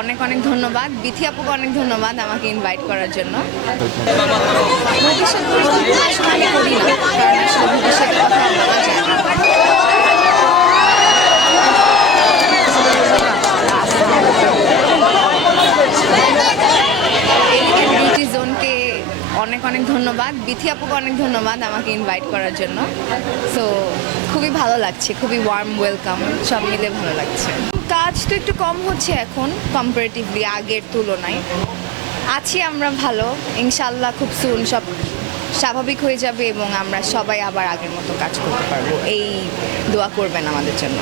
অনেক অনেক ধন্যবাদ। বিথি আপুকে অনেক ধন্যবাদ আমাকে ইনভাইট করার জন্য। অনেক অনেক ধন্যবাদ। বিথি আপুকে অনেক ধন্যবাদ আমাকে ইনভাইট করার জন্য। সো খুবই ভালো লাগছে, খুবই ওয়ার্ম ওয়েলকাম সব মিলে ভালো লাগছে। তো একটু কম হচ্ছে এখন কম্পারেটিভলি আগের তুলনায়। আছি আমরা ভালো ইনশাল্লাহ খুব সুন সব স্বাভাবিক হয়ে যাবে এবং আমরা সবাই আবার আগের মতো কাজ করতে পারব। এই দোয়া করবেন আমাদের জন্য।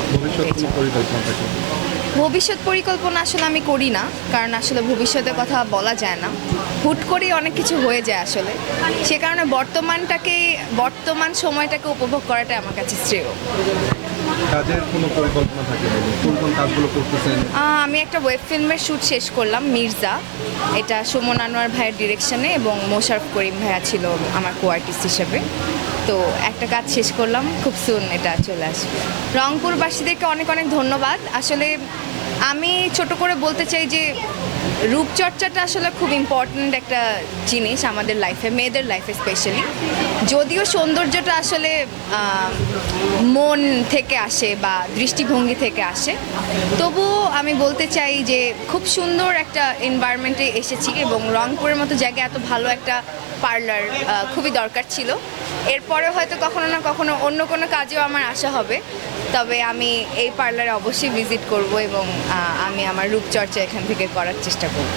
ভবিষ্যৎ পরিকল্পনা আসলে আমি করি না কারণ আসলে ভবিষ্যতের কথা বলা যায় না। হুট করেই অনেক কিছু হয়ে যায় আসলে। সে কারণে বর্তমানটাকে বর্তমান সময়টাকে উপভোগ করাটা আমার কাছে শ্রেয়। কাজের কোনো পরিকল্পনা থাকে কোন কোন কাজগুলো করতেছেন? আমি একটা ওয়েব ফিল্মের শ্যুট শেষ করলাম, মির্জা। এটা সুমন আনোয়ার ভাইয়ের ডিরেকশনে এবং মোশারফ করিম ভাইয়া ছিল আমার কো আর্টিস্ট হিসেবে। তো একটা কাজ শেষ করলাম, খুব সুন এটা চলে আসবে। রংপুরবাসীদেরকে অনেক অনেক ধন্যবাদ। আসলে আমি ছোট করে বলতে চাই যে রূপচর্চাটা আসলে খুব ইম্পর্ট্যান্ট একটা জিনিস আমাদের লাইফে মেয়েদের লাইফে স্পেশালি যদিও সৌন্দর্যটা আসলে মন থেকে আসে বা দৃষ্টিভঙ্গি থেকে আসে, তবুও আমি বলতে চাই যে খুব সুন্দর একটা এনভায়রনমেন্টে এসেছি এবং রংপুরের মতো জায়গায় এত ভালো একটা পার্লার খুবই দরকার ছিল। এরপরে হয়তো কখনো না কখনো অন্য কোনো কাজেও আমার আশা হবে। তবে আমি এই পার্লারে অবশ্যই ভিজিট করব এবং আমি আমার রূপচর্চা এখান থেকে করার চেষ্টা করব।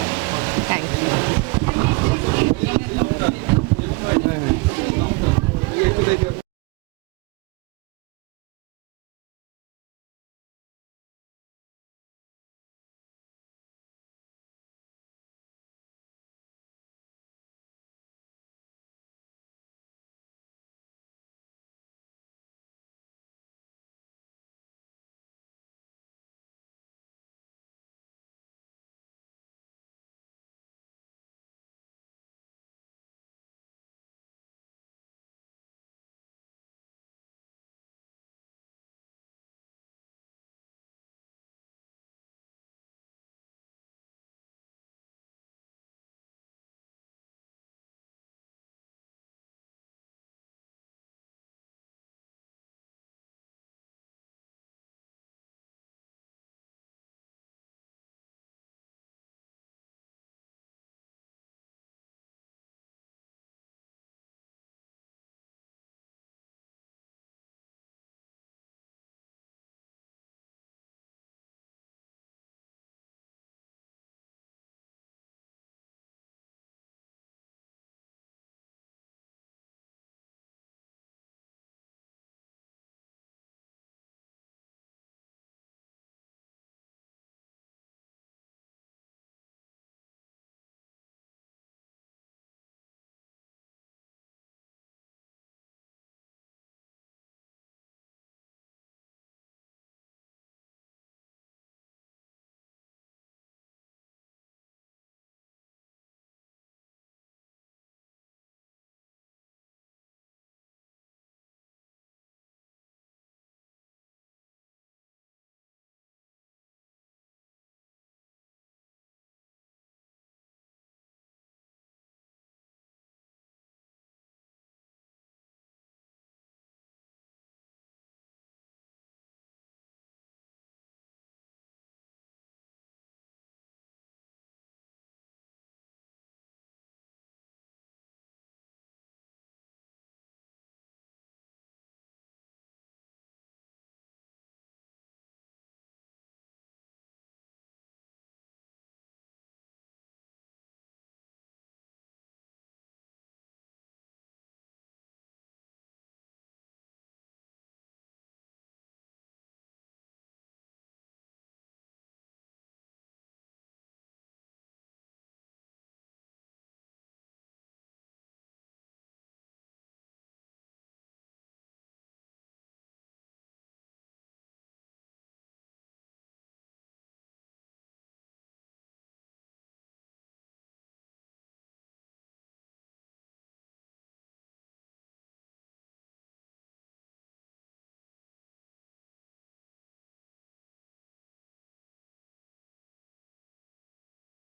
Thank you